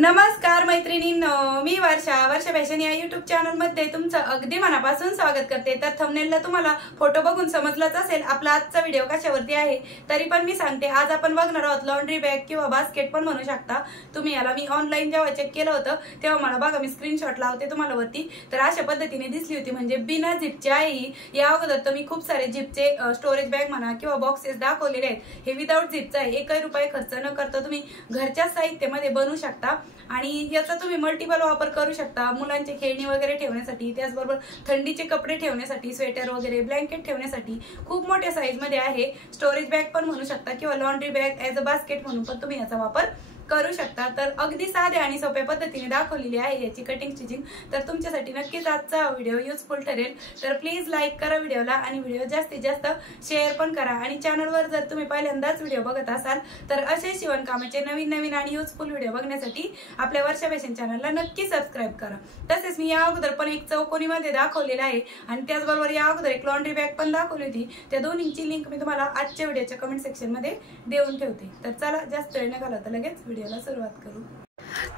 नमस्कार मैत्रिणींनो, मी वर्षा फॅशन या युट्यूब चॅनल मध्ये तुमचं अगदी मनापासून स्वागत करते। तर थंबनेलला तुम्हाला फोटो बघून समजलाच असेल आपला आजचा व्हिडिओ कशावरती आहे। तरी पण मी सांगते, आज आपण बघणार आहोत लॉन्ड्री बॅग किंवा बास्केट पण म्हणू शकता तुम्ही याला। मी ऑनलाईन जेव्हा चेक केलं होतं तेव्हा मला बघा, मी स्क्रीनशॉट लावते तुम्हाला वरती, तर अशा पद्धतीने दिसली होती, म्हणजे बिना झिपची आहे ही। या अगोदर तर मी खूप सारे झिपचे स्टोरेज बॅग म्हणा किंवा बॉक्सेस दाखवलेले आहेत। हे विदाउट झिपचं आहे, एकही रुपये खर्च न करता तुम्ही घरच्या साहित्यामध्ये बनवू शकता आणि याचा तुम्ही मल्टिपल वापर करू शकता। मुलांची खेळणी वगैरे ठेवण्यासाठी, त्याचबरोबर थंडीचे कपडे ठेवण्यासाठी, स्वेटर वगैरे ब्लँकेट ठेवण्यासाठी खूप मोठ्या साईज मध्ये आहे। स्टोरेज बॅग पण म्हणू शकता किंवा laundry bag as a basket म्हणून पण तुम्ही याचा वापर करू शकता। तर अगदी साध्या आणि सोप्या पद्धतीने दाखवलेली आहे याची कटिंग स्टिचिंग। तर तुमच्यासाठी नक्कीच आजचा व्हिडिओ युजफुल ठरेल। तर प्लीज लाईक करा व्हिडिओला आणि व्हिडिओ जास्तीत जास्त शेअर पण करा। आणि चॅनलवर जर तुम्ही पहिल्यांदाच व्हिडिओ बघत असाल तर असे शिवणकामाचे नवीन आणि युजफुल व्हिडिओ बघण्यासाठी आपल्या वर्षा फॅशन चॅनलला नक्की सबस्क्राईब करा। तसेच मी या अगोदर पण एक चौकोनीमध्ये दाखवलेला आहे आणि त्याचबरोबर या अगोदर एक लॉन्ड्री बॅग पण दाखवली होती। त्या दोन्हींची लिंक मी तुम्हाला आजच्या व्हिडिओच्या कमेंट सेक्शन मध्ये देऊन ठेवते। तर चला जास्त वेळ न घालवता लगेच व्हिडिओला सुरुवात करू।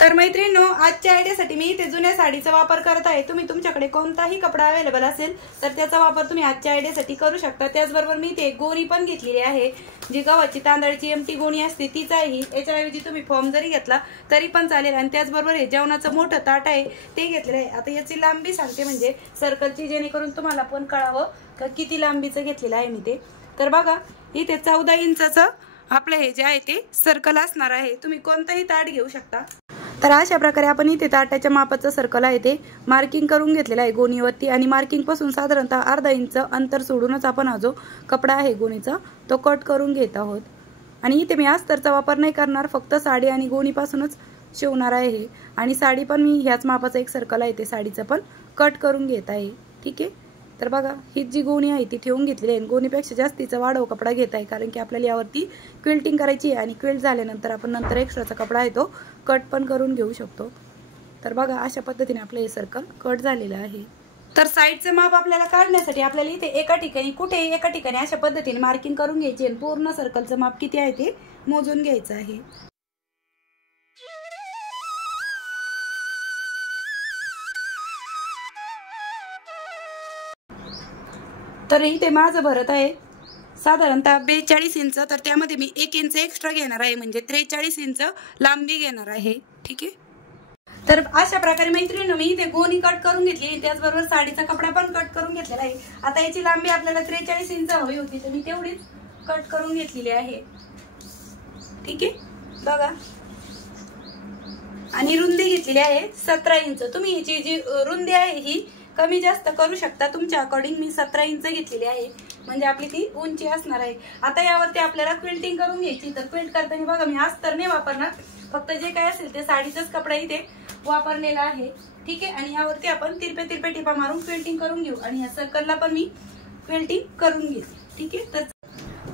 तर मैत्रिणींनो, आजच्या आयडियासाठी मी इथे जुन्या साडीचा वापर करत आहे। तुम्ही तुमच्याकडे कोणताही कपडा अवेलेबल असेल तर त्याचा वापर तुम्ही आजच्या आयडियासाठी करू शकता। त्याचबरोबर मी इथे गोणी पण घेतलेली आहे, जी गव्हाची तांदळाची एमटी गोणी असते तीच आहे ही। याच्याऐवजी तुम्ही फॉर्म जरी घेतला तरी पण चालेल। आणि त्याचबरोबर हे जेवणाचं मोठं ताट आहे ते घेतलेलं आहे। आता याची लांबी सांगते, म्हणजे सर्कलची, जेणेकरून तुम्हाला पण कळावं का किती लांबीचं घेतलेलं आहे मी ते। तर बघा, इथे 14 इंचाचं आपलं हे जे आहे ते सर्कल असणार आहे। तुम्ही कोणताही ताट घेऊ शकता। तर अशा प्रकारे आपण इथे ताटाच्या मापाचं सर्कल आहे ते मार्किंग करून घेतलेलं आहे गोणीवरती। आणि मार्किंग पासून साधारणतः अर्धा इंच अंतर सोडूनच आपण हा जो कपडा आहे गोणीचा तो कट करून घेत आहोत। आणि इथे मी अस्तरचा वापर नाही करणार, फक्त साडी आणि गोणीपासूनच शिवणार आहे। आणि साडी पण मी ह्याच मापाचं एक सर्कल आहे ते साडीचं पण कट करून घेत आहे। ठीक आहे, तर बघा ही जी गोणी आहे ती ठेवून घेतलेली आहे। गोणीपेक्षा जास्तीचा वाढव कपडा घेत आहे, कारण की आपल्याला यावरती क्विल्टिंग करायची आहे आणि क्विल्ट झाल्यानंतर आपण नंतर एक्स्ट्राचा कपडा आहे तो कट पण करून घेऊ शकतो। तर बघा, अशा पद्धतीने आपलं हे सर्कल कट झालेलं आहे। तर साईडचं माप आपल्याला काढण्यासाठी आपल्याला इथे एका ठिकाणी अशा पद्धतीने मार्किंग करून घ्यायची आणि पूर्ण सर्कलचं माप किती आहे ते मोजून घ्यायचं आहे। तर इथे माझं भरत आहे साधारणतः 42 इंच, तर त्यामध्ये मी 1 इंच एक्स्ट्रा घेणार आहे, म्हणजे 43 इंच लांबी घेणार आहे। ठीक आहे, तर अशा प्रकारे मैत्रिणींनो मी इथे गोणी कट करून घेतली, त्याचबरोबर साडीचा कपडा पण कट करून घेतलेला आहे। आता याची लांबी आपल्याला 43 इंच हवी होती, तर मी तेवढीच कट करून घेतलेली आहे। ठीक आहे, बघा, आणि रुंदी घेतलेली आहे 17 इंच। तुम्ही याची जी रुंदी आहे ही कमी जास्त करू शकता तुमच्या अकॉर्डिंग। मी 17 इंच घेतलेली आहे, म्हणजे आपली ती उंची असणार आहे। आता यावरती आपल्याला क्विल्टिंग करून घ्यायची। तर क्विल्ट करताना बघा, मी अस्तर नाही वापरणार, फक्त जे काय असेल ते साडीचाच कपडा इथे वापरलेला आहे। ठीक आहे, आणि यावरती आपण तिरपे टिपा मारून क्विल्टिंग करून घेऊ आणि या सर्कलला पण मी क्विल्टिंग करून घेते। ठीक आहे,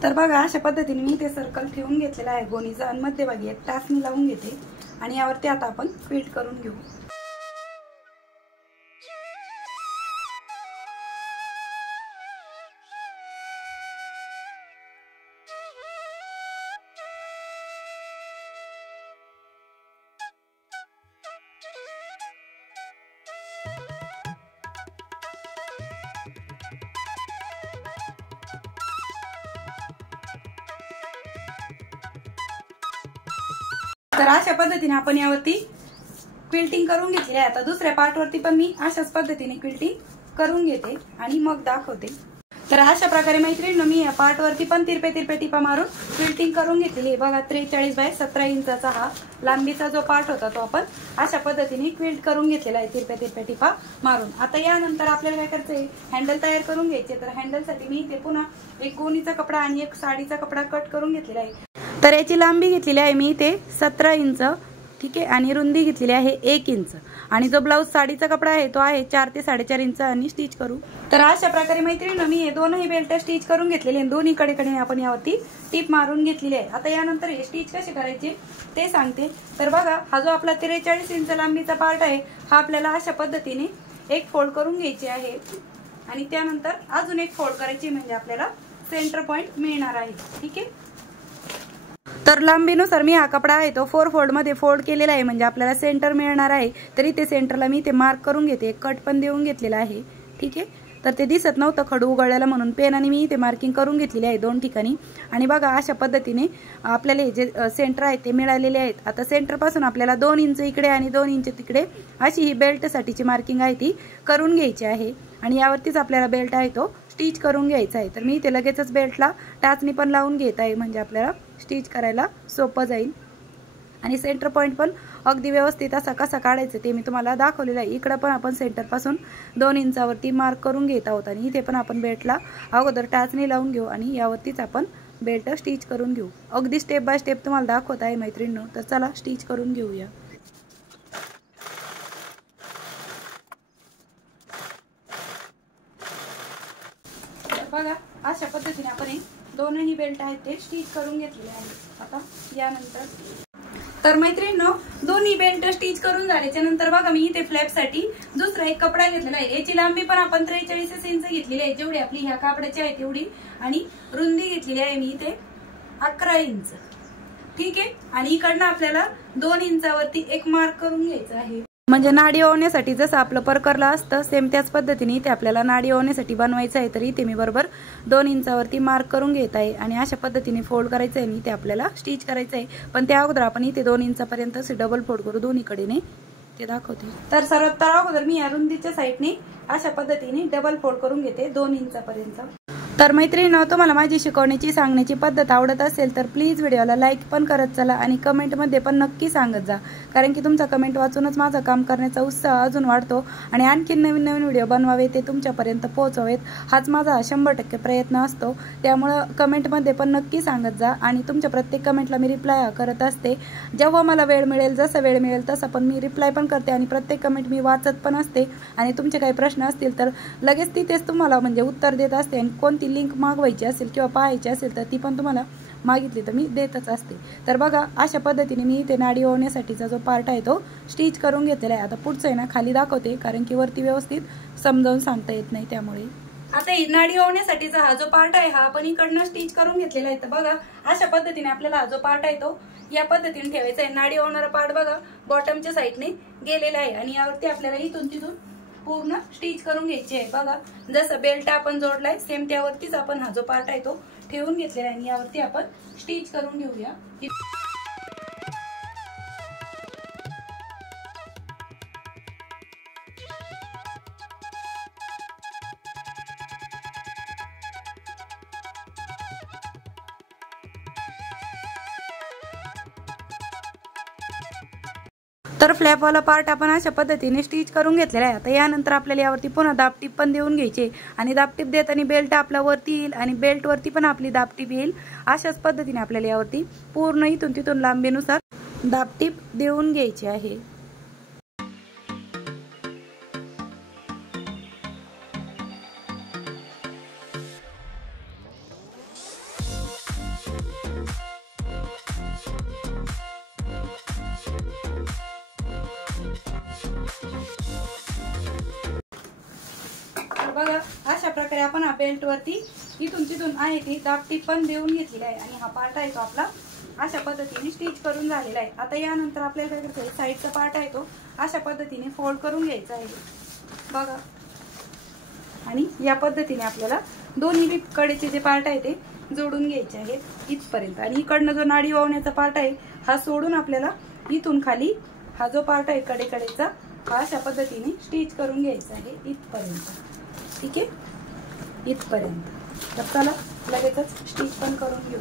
तर बघा, अशा पद्धतीने मी ते सर्कल ठेवून घेतलेला आहे गोणीचा आणि मध्यभागी एक टाचणी लावून घेते आणि यावरती आता आपण क्विल्ट करून घेऊ। तर अशा पद्धतीने आपण यावरती क्विल्टिंग करून घेतली आहे। आता दुसऱ्या पार्टवरती पण मी अशाच पद्धतीने क्विल्टिंग करून घेते आणि मग दाखवते। तर अशा प्रकारे मैत्रिणींनो मी या पार्टवरती पण तिरपे टिपा मारून क्विल्टिंग करून घेतलेली आहे। बघा, 43 बाय 17 इंचाचा हा लांबीचा जो पार्ट होता तो आपण अशा पद्धतीने क्विल्ट करून घेतलेला आहे तिरपे टिपा मारून। आता यानंतर आपल्याला काय करायचंय, हँडल तयार करून घ्यायचे। तर हँडलसाठी मी इथे पुन्हा एक गोणीचा कपडा आणि एक साडीचा कपडा कट करून घेतलेला आहे। तर याची लांबी घेतलेली आहे मी इथे 17 इंच। ठीक आहे, आणि रुंदी घेतलेली आहे 1 इंच। आणि जो ब्लाउज साडीचा कपडा आहे तो आहे 4 ते 4.5 इंच आणि स्टिच करू। तर अशा प्रकारे मैत्रिणींनो मी हे दोनही बेल्ट स्टिच करून घेतलेले आणि दोन्ही कडेकडे आपण यावरती टिप मारून घेतलेली आहे। आता यानंतर हे स्टिच कसे करायचे ते सांगते। तर बघा, हा जो आपला 43 इंच लांबीचा पार्ट आहे हा आपल्याला अशा पद्धतीने एक फोल्ड करून घ्यायचे आहे आणि त्यानंतर अजून एक फोल्ड करायची, म्हणजे आपल्याला सेंटर पॉइंट मिळणार आहे। ठीक आहे, तर लांबीनुसार मी हा कपडा आहे तो 4 फोल्ड मध्ये फोल्ड केलेला आहे, म्हणजे आपल्याला सेंटर मिळणार आहे। तरी ते सेंटरला मी ते मार्क करून घेते, कट पण देऊन घेतलेला आहे। ठीक आहे, तर ते दिसत नव्हतं खडू उघडलेला म्हणून पेनाने मी ते मार्किंग करून घेतलेले आहे 2 ठिकाणी। आणि बघा अशा पद्धतीने आपल्याला हे जे सेंटर आहे ते मिळालेले आहेत। आता सेंटर पासून आपल्याला 2 इंच इकडे आणि 2 इंच तिकडे अशी ही बेल्ट साठीची मार्किंग आहे ती करून घ्यायची आहे। आणि यावरतीच आपल्याला बेल्ट आहे तो स्टिच करून घ्यायचा आहे। तर मी ते लगेचच बेल्टला टाचणी पण लावून घेत आहे, म्हणजे आपल्याला स्टिच करायला सोपं जाईल। आणि सेंटर पॉइंट पण अगदी व्यवस्थित असा कसा काढायचं ते मी तुम्हाला दाखवलेलं आहे। इकडे पण आपण सेंटर पासून 2 इंचावरती मार्क करून घेत आहोत आणि इथे पण आपण बेल्टला अगोदर टाचणी लावून घेऊ आणि यावरतीच आपण बेल्ट स्टिच करून घेऊ। अगदी स्टेप बाय स्टेप तुम्हाला दाखवत आहे मैत्रिणींनो, तर चला स्टिच करून घेऊया। बघा अशा पद्धतीने आपण दोनही बेल्ट आहेत ते स्टिच करून घेतलेले आहेत। आता यानंतर तर मैत्रिणींनो दोन्ही बेल्ट स्टिच करून झाल्याच्या नंतर बघा मी इथे फ्लॅप साठी दुसरा एक कपडा घेतलेला आहे। याची लांबी पण आपण 43 इंच घेतलेली आहे, जेवढी आपली ह्या कापडाची आहे तेवढी, आणि रुंदी घेतलेली आहे मी इथे 11 इंच। ठीक आहे, आणि इकडनं आपल्याला 2 इंचावरती एक मार्क करून घ्यायचा आहे, म्हणजे नाडी ओवण्यासाठी जसं आपलं परकरला असतं सेम त्याच पद्धतीने इथे आपल्याला नाडी ओवण्यासाठी बनवायचं आहे। तर इथे मी बरोबर 2 इंचावरती मार्क करून घेत आहे आणि अशा पद्धतीने फोल्ड करायचं आहे आणि इथे आपल्याला स्टिच करायचं आहे। पण त्या अगोदर आपण इथे 2 इंचापर्यंत डबल फोल्ड करू दोन्हीकडेने, ते दाखवते। तर सर्वात अगोदर मी या रुंदीच्या साईडने अशा पद्धतीने डबल फोल्ड करून घेते 2 इंचापर्यंत। तर मैत्रिणींनो तुम्हाला माझी शिकवण्याची सांगण्याची पद्धत आवडत असेल तर प्लीज व्हिडिओला लाईक पण करत चला आणि कमेंटमध्ये पण नक्की सांगत जा, कारण की तुमचा कमेंट वाचूनच माझं काम करण्याचा उत्साह अजून वाढतो आणि आणखीन नवीन नवीन व्हिडिओ बनवावे ते तुमच्यापर्यंत पोहोचवावेत हाच माझा 100% प्रयत्न असतो। त्यामुळे कमेंटमध्ये पण नक्की सांगत जा आणि तुमच्या प्रत्येक कमेंटला मी रिप्लाय करत असते। जेव्हा मला वेळ मिळेल, जसा वेळ मिळेल तसा पण मी रिप्लाय पण करते आणि प्रत्येक कमेंट मी वाचत पण असते आणि तुमचे काही प्रश्न असतील तर लगेच तिथेच तुम्हाला म्हणजे उत्तर देत असते। आणि कोणती लिंक मागवायची असेल किंवा पाहायची असेल तर ती पण तुम्हाला मागितली तर मी देतच असते। तर बघा अशा पद्धतीने मी इथे नाडी ओवण्यासाठीचा जो पार्ट आहे तो स्टिच करून घेतलेला आहे। आता पुढचं आहे ना खाली दाखवते, कारण की वरती व्यवस्थित समजावून सांगता येत नाही त्यामुळे। आता ही नाडी ओवण्यासाठीचा हा जो पार्ट आहे हा आपण इकडनं स्टिच करून घेतलेला आहे। तर बघा अशा पद्धतीने आपल्याला हा जो पार्ट आहे तो या पद्धतीने ठेवायचा आहे। नाडी ओवणारा पार्ट बघा बॉटमच्या साईडने गेलेला आहे आणि यावरती आपल्याला इथून तिथून पूर्ण स्टिच करून घ्यायची आहे। बघा जसं बेल्ट आपण जोडलाय सेम त्यावरतीच आपण हा जो पार्ट आहे तो ठेवून घेतलेला आहे आणि यावरती आपण स्टिच करून घेऊया। तर फ्लॅपवाला पार्ट आपण अशा पद्धतीने स्टिच करून घेतलेला आहे। आता यानंतर आपल्याला यावरती पुन्हा दाबटीप पण देऊन घ्यायची आणि दाबटीप देताना बेल्ट आपला वरती येईल आणि बेल्ट वरती पण आपली दाबटीप येईल। अशाच पद्धतीने आपल्याला यावरती पूर्ण इथून तिथून लांबीनुसार दाबटीप देऊन घ्यायची आहे। बघा अशा प्रकारे आपण हा बेल्ट वरती इथून तिथून आहे ती दाबटीप पण देऊन घेतलेली आहे आणि हा पार्ट आहे तो आपला अशा पद्धतीने स्टिच करून झालेला आहे। आता यानंतर आपल्याला काय करायचं आहे, साईडचा पार्ट आहे तो अशा पद्धतीने फोल्ड करून घ्यायचा आहे बघा, आणि या पद्धतीने आपल्याला दोन्ही कडेचे जे पार्ट आहे ते जोडून घ्यायचे आहेत इथपर्यंत। आणि इकडनं जो नाडी ओवण्याचा पार्ट आहे हा सोडून आपल्याला इथून खाली हा जो पार्ट आहे कडेचा हा अशा पद्धतीने स्टिच करून घ्यायचा आहे इथपर्यंत। ठीक आहे, इथपर्यंत। तर चला लगेचच स्टिच पण करून घेऊ।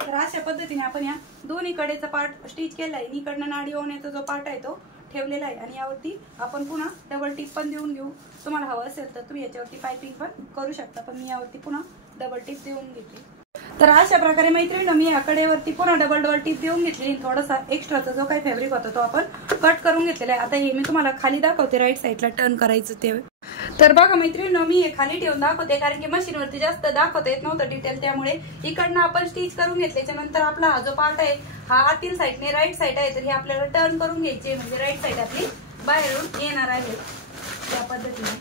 तर अशा पद्धतीने आपण या दोन्ही कडेचा पार्ट स्टिच केलाय, इकडनं नाडी ओवण्याचा जो पार्ट आहे तो ठेवलेला आहे आणि यावरती आपण पुन्हा डबल टिप पण देऊन घेऊ। तुम्हाला हवं असेल तर तुम्ही याच्यावरती पाइपिंग पण करू शकता, पण मी यावरती पुन्हा डबल टिप देऊन घेते। तर अशा प्रकारे मैत्रिणी मी या कडेवरती पुन्हा डबल टीप देऊन घेतली. थोडासा एक्स्ट्राचा जो काही फॅब्रिक होता तो आपण कट करून घेतलेला आहे. आता हे मी तुम्हाला खाली दाखवते, राईट साईडला टर्न करायचं ते. तर बघा मैत्रिणी मी हे खाली ठेवून दाखवते, कारण की मशीनवरती जास्त दाखवता येत नव्हतं डिटेल, त्यामुळे इकडनं आपण स्टिच करून घेतल्याच्या नंतर आपला हा जो पार्ट आहे हा आतील साईडने राईट साईड आहे, तर हे आपल्याला टर्न करून घ्यायचे, म्हणजे राईट साईड आपली बाहेरून येणार आहे त्या पद्धतीने.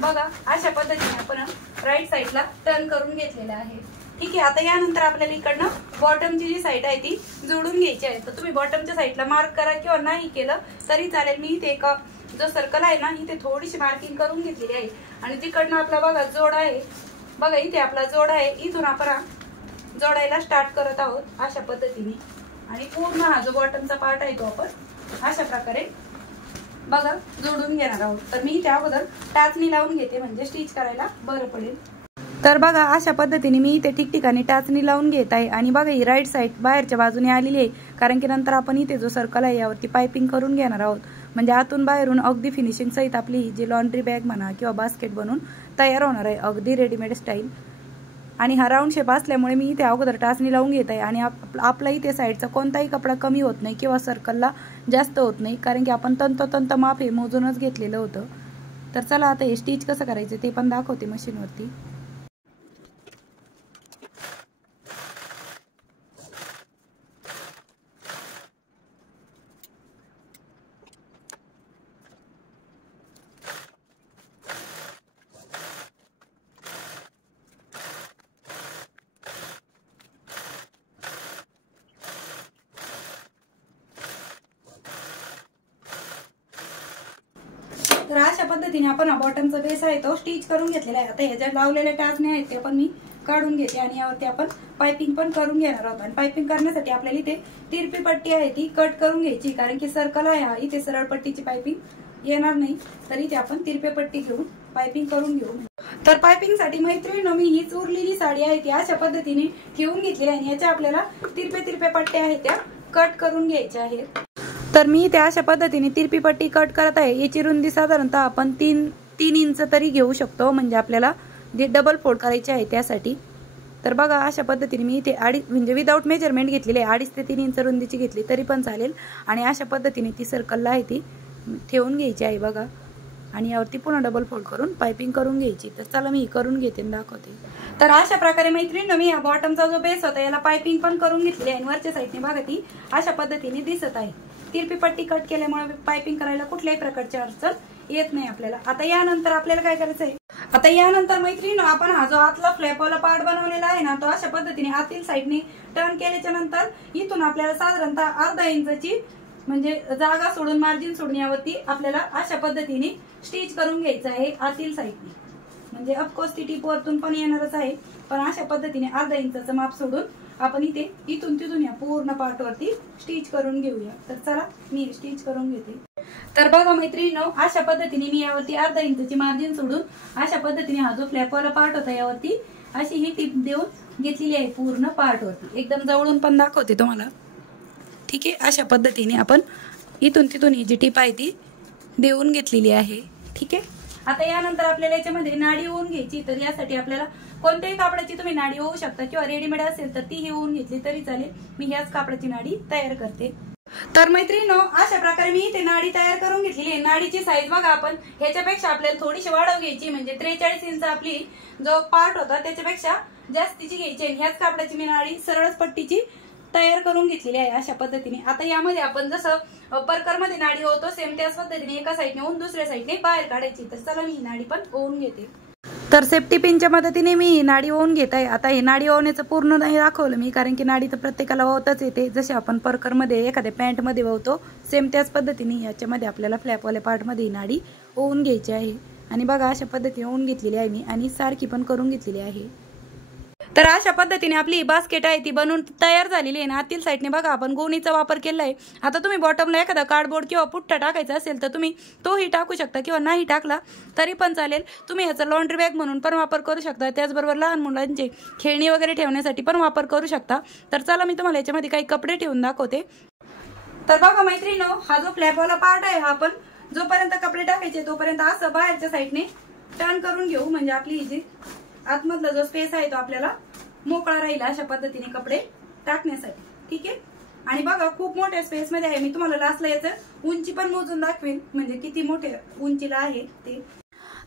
बघा अशा पद्धतीने आपण राईट साईडला टर्न करून घेतलेला आहे. ठीक आहे. आता यानंतर आपल्याला इकडनं बॉटमची जी साईड आहे ती जोडून घ्यायची आहे. तर तुम्ही बॉटमच्या साईडला मार्क करा किंवा नाही केलं तरी चालेल. मी इथे एक जो सर्कल आहे ना इथे थोडीशी मार्किंग करून घेतलेली आहे. आणि तिकडनं आपला बघा जोड आहे, बघा इथे आपला जोड आहे, इथून आपण जोडायला स्टार्ट करत आहोत अशा पद्धतीने. आणि पूर्ण हा जो बॉटमचा पार्ट आहे तो आपण अशा प्रकारे बघा जोडून घेणार आहोत. तर मी त्या अगोदर टाचणी लावून घेते, म्हणजे स्टिच करायला बरं पडेल. तर बघा अशा पद्धतीने मी इथे ठिकठिकाणी टाचणी लावून घेत आहे. आणि बघा ही राईट साईड बाहेरच्या बाजूने आलेली आहे, कारण की नंतर आपण इथे जो सर्कल आहे यावरती पायपिंग करून घेणार आहोत. म्हणजे आतून बाहेरून अगदी फिनिशिंग सहित आपली जी लॉन्ड्री बॅग म्हणा किंवा बास्केट बनून तयार होणार आहे, अगदी रेडीमेड स्टाईल. आणि हा राऊंड शेप असल्यामुळे मी इथे अगोदर टाचणी लावून घेत आहे. आणि आपला इथे साईडचा कोणताही कपडा कमी होत नाही किंवा सर्कलला जास्त होत नाही, कारण की आपण तंतोतंत माप हे मोजूनच घेतलेलं होतं. तर चला आता हे स्टिच कसं करायचं ते पण दाखवते मशीनवरती. तर अशा पद्धतीने आपण बॉटमचा बेस आहे तो स्टिच करून घेतलेला आहे. आता हे ज्या लावलेल्या टाचण्या आहेत ते पण मी काढून घेते आणि यावरती आपण पायपिंग पण करून घेणार आहोत. आणि पायपिंग करण्यासाठी आपल्याला इथे तिरपी पट्टी आहे ती कट करून घ्यायची, कारण की सर्कल आहे हा, इथे सरळ पट्टीची पायपिंग येणार नाही, तर इथे आपण तिरपे पट्टी घेऊन पायपिंग करून घेऊ. तर पायपिंग साठी मैत्रिणी मी ही उरलेली साडी आहे ती अशा पद्धतीने ठेवून घेतलेली आहे. आणि याच्या आपल्याला तिरपे पट्ट्या आहेत त्या कट करून घ्यायच्या आहेत. तर मी त्या अशा पद्धतीने तिरपी पट्टी कट करत आहे. याची रुंदी साधारणतः आपण 3 इंच तरी घेऊ शकतो, म्हणजे आपल्याला जे डबल फोल्ड करायचे आहे त्यासाठी. तर बघा अशा पद्धतीने मी इथे म्हणजे विदाऊट मेजरमेंट घेतलेली आहे, 2.5 ते 3 इंच रुंदीची घेतली तरी पण चालेल. आणि अशा पद्धतीने ती सर्कलला आहे ती ठेवून घ्यायची आहे बघा. आणि यावरती पुन्हा डबल फोल्ड करून पायपिंग करून घ्यायची. तर चला मी करून घेते आणि दाखवते. तर अशा प्रकारे मैत्रिणी मी या बॉटमचा जो बेस होता याला पायपिंग पण करून घेतली आहे. आणि वरच्या साईडने बघा ती अशा पद्धतीने दिसत आहे. तिरपी पट्टी कट केल्यामुळे पायपिंग करायला कुठल्याही प्रकारची अडचण येत नाही आपल्याला. आता यानंतर आपल्याला काय करायचं आहे, आता यानंतर मैत्रिणी आपण हा जो आतला फ्लॅपवाला पार्ट बनवलेला आहे ना तो अशा पद्धतीने आतील साईडने टर्न केल्याच्या नंतर इथून आपल्याला साधारणतः अर्धा इंचाची म्हणजे जागा सोडून मार्जिन सोडून यावरती आपल्याला अशा पद्धतीने स्टिच करून घ्यायचं आहे आतील साईडने. म्हणजे ऑफकोर्स ती टीप वरतून पण येणारच आहे, पण अशा पद्धतीने अर्धा इंचाचं माप सोडून आपण इथे इथून तिथून या पूर्ण पार्ट वरती स्टिच करून घेऊया. तर चला मी स्टिच करून घेते. तर बघा मैत्रिणींनो अशा पद्धतीने मी यावरती अर्धा इंचाची मार्जिन सोडून अशा पद्धतीने हा जो फ्लॅपवाला पार्ट होता यावरती अशी ही टीप देऊन घेतलेली आहे पूर्ण पार्ट वरती. एकदम जवळून पण दाखवते तुम्हाला. ठीक आहे. अशा पद्धतीने आपण इथून तिथून ही जी टीप आहे ती देऊन घेतलेली आहे. ठीक आहे. आता यानंतर आपल्याला याच्यामध्ये नाडी होऊन घ्यायची. तर यासाठी आपल्याला कोणत्याही कापडाची तुम्ही नाडी होऊ शकता किंवा रेडीमेड असेल तर ती होऊन घेतली तरी चालेल. मी ह्याच कापडाची नाडी तयार करते. तर मैत्रिणींनो अशा प्रकारे मी इथे नाडी तयार करून घेतलेली आहे. नाडीची साईज बघा आपण ह्याच्यापेक्षा आपल्याला थोडीशी वाढव घ्यायची, म्हणजे 43 इंच आपली जो पार्ट होता त्याच्यापेक्षा जास्तीची घ्यायची. ह्याच कापडाची मी नाडी सरळच पट्टीची तयार करून घेतलेली आहे अशा पद्धतीने. आता यामध्ये आपण जसं परकर मध्ये नाडी होतो सेम त्याच पद्धतीने एका साईडने होऊन दुसऱ्या साईडने बाहेर काढायची. तर चला मी ही नाडी पण होऊन घेते. तर सेफ्टी पिनच्या मदतीने मी ही नाडी होऊन घेत आहे. आता ही नाडी होण्याचं पूर्ण नाही दाखवलं मी, कारण की नाडी तर प्रत्येकाला वावताच येते. जसे आपण परकर मध्ये एखाद्या पॅन्ट मध्ये वावतो सेम त्याच पद्धतीने याच्यामध्ये आपल्याला फ्लॅपवाल्या पार्ट मध्ये ही नाडी होऊन घ्यायची आहे. आणि बघा अशा पद्धतीने होऊन घेतलेली आहे मी आणि सारखी पण करून घेतलेली आहे. तर अशा पद्धतीने आपली बास्केट आहे ती बनवून तयार झालेली आहे. आतील साईडने बघा आपण गोणीचा वापर केला आहे. आता तुम्ही बॉटमला एखादा कार्डबोर्ड किंवा पुठ्ठा टाकायचा असेल तर तुम्ही तोही टाकू शकता किंवा नाही टाकला तरी पण चालेल. तुम्ही याचा लॉन्ड्री बॅग म्हणून पण वापर करू शकता. त्याचबरोबर लहान मुलांचे खेळणी वगैरे ठेवण्यासाठी पण वापर करू शकता. तर चला मी तुम्हाला याच्यामध्ये काही कपडे ठेवून दाखवते. तर बघा मैत्रिणींनो हा जो फ्लॅपवाला पार्ट आहे हा आपण जोपर्यंत कपडे टाकायचे तोपर्यंत असं बाहेरच्या साईडने टर्न करून घेऊ, म्हणजे आपली जी आतमधला जो स्पेस आहे तो आपल्याला मोकळा राहील अशा पद्धतीने कपडे टाकण्यासाठी. ठीक आहे. आणि बघा खूप मोठ्या स्पेस मध्ये आहे. मी तुम्हाला लास्टला याचं उंची पण मोजून दाखवेन, म्हणजे किती मोठे उंचीला आहे ते.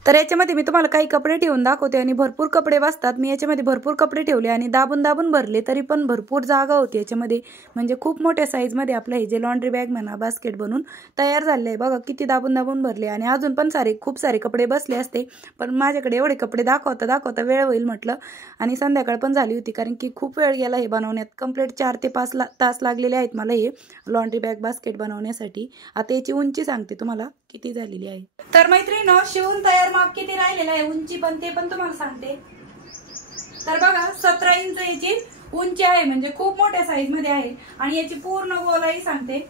तर याच्यामध्ये मी तुम्हाला काही कपडे ठेवून दाखवते आणि भरपूर कपडे बसतात. मी याच्यामध्ये भरपूर कपडे ठेवले आणि दाबून दाबून भरले, तरी पण भरपूर जागा होती याच्यामध्ये. म्हणजे खूप मोठ्या साईजमध्ये आपलं हे जे लॉन्ड्री बॅग म्हणा बास्केट बनून तयार झाले आहे. बघा किती दाबून दाबून भरले. आणि अजून पण खूप सारे कपडे बसले असते, पण माझ्याकडे एवढे कपडे दाखवता वेळ होईल म्हटलं. आणि संध्याकाळ पण झाली होती, कारण की खूप वेळ गेला हे बनवण्यात. कंप्लीट 4 ते 5 तास लागलेले आहेत मला हे लॉन्ड्री बॅग बास्केट बनवण्यासाठी. आता याची उंची सांगते तुम्हाला किती झालेली आहे. तर मैत्रिणींनो, शिवून तयार माप किती राहिलेलं आहे, उंची पण ते पण तुम्हाला सांगते. तर बघा 17 इंच याची उंची आहे, म्हणजे खूप मोठ्या साईज मध्ये आहे. आणि याची पूर्ण गोलाई सांगते.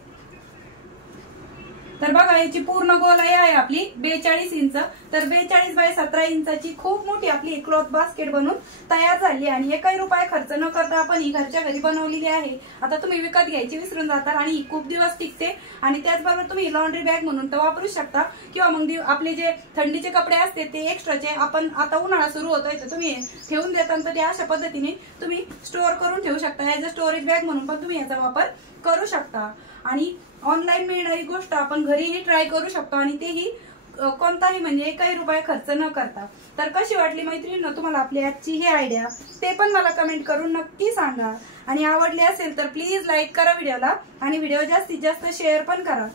तर बघा याची पूर्ण गोलाई आहे आपली 42 इंच. तर 42 बाय 17 इंचाची खूप मोठी आपली क्लॉथ बास्केट बनून तयार झाली. आणि एकही रुपया खर्च न करता आपण ही घरच्या घरी बनवलेली आहे. आता तुम्ही विकत घ्यायची विसरून जाता आणि ही खूप दिवस टिकते. आणि त्याचबरोबर तुम्ही लॉन्ड्री बॅग म्हणून तर वापरू शकता, किंवा मग आपले जे थंडीचे कपडे असते ते एक्स्ट्राचे आपण आता उन्हाळा सुरू होतोय तर तुम्ही ठेवून देताना तर ते अशा पद्धतीने तुम्ही स्टोअर करून ठेवू शकता. ऍज अ स्टोरेज बॅग म्हणून पण तुम्ही याचा वापर करू शकता. आणि ऑनलाईन मिळणारी गोष्ट आपण घरीही ट्राय करू शकतो, आणि तेही कोणताही म्हणजे एकही रुपया खर्च न करता. तर कशी वाटली मैत्रिणींनो तुम्हाला आपली आजची ही आयडिया, ते पण मला कमेंट करून नक्की सांगा. आणि आवडली असेल तर प्लीज लाईक करा व्हिडिओला, आणि व्हिडिओ जास्तीत जास्त शेअर पण करा.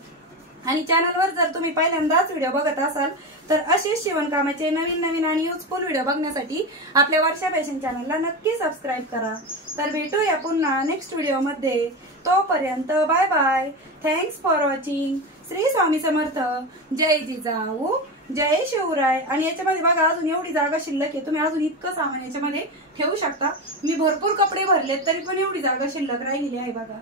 आणि चॅनलवर जर तुम्ही पहिल्यांदाच व्हिडिओ बघत असाल तर असेच शिवणकामाचे नवीन आणि युजफुल व्हिडिओ बघण्यासाठी आपल्या वर्षा फॅशन चॅनलला नक्की सबस्क्राईब करा. तर भेटूया पुन्हा नेक्स्ट व्हिडिओमध्ये. तोपर्यंत bye bye. Thanks for watching. Shri Swami Samarth. जय जिजाऊ, जय शिवराय. आणि याच्यामध्ये बघा अजून एवढी जागा शिल्लक आहे, तुम्ही अजून इतकं सामान याच्यामध्ये ठेवू शकता. मी भरपूर कपडे भरलेत तरी पण एवढी जागा शिल्लक राहिलेली आहे बघा.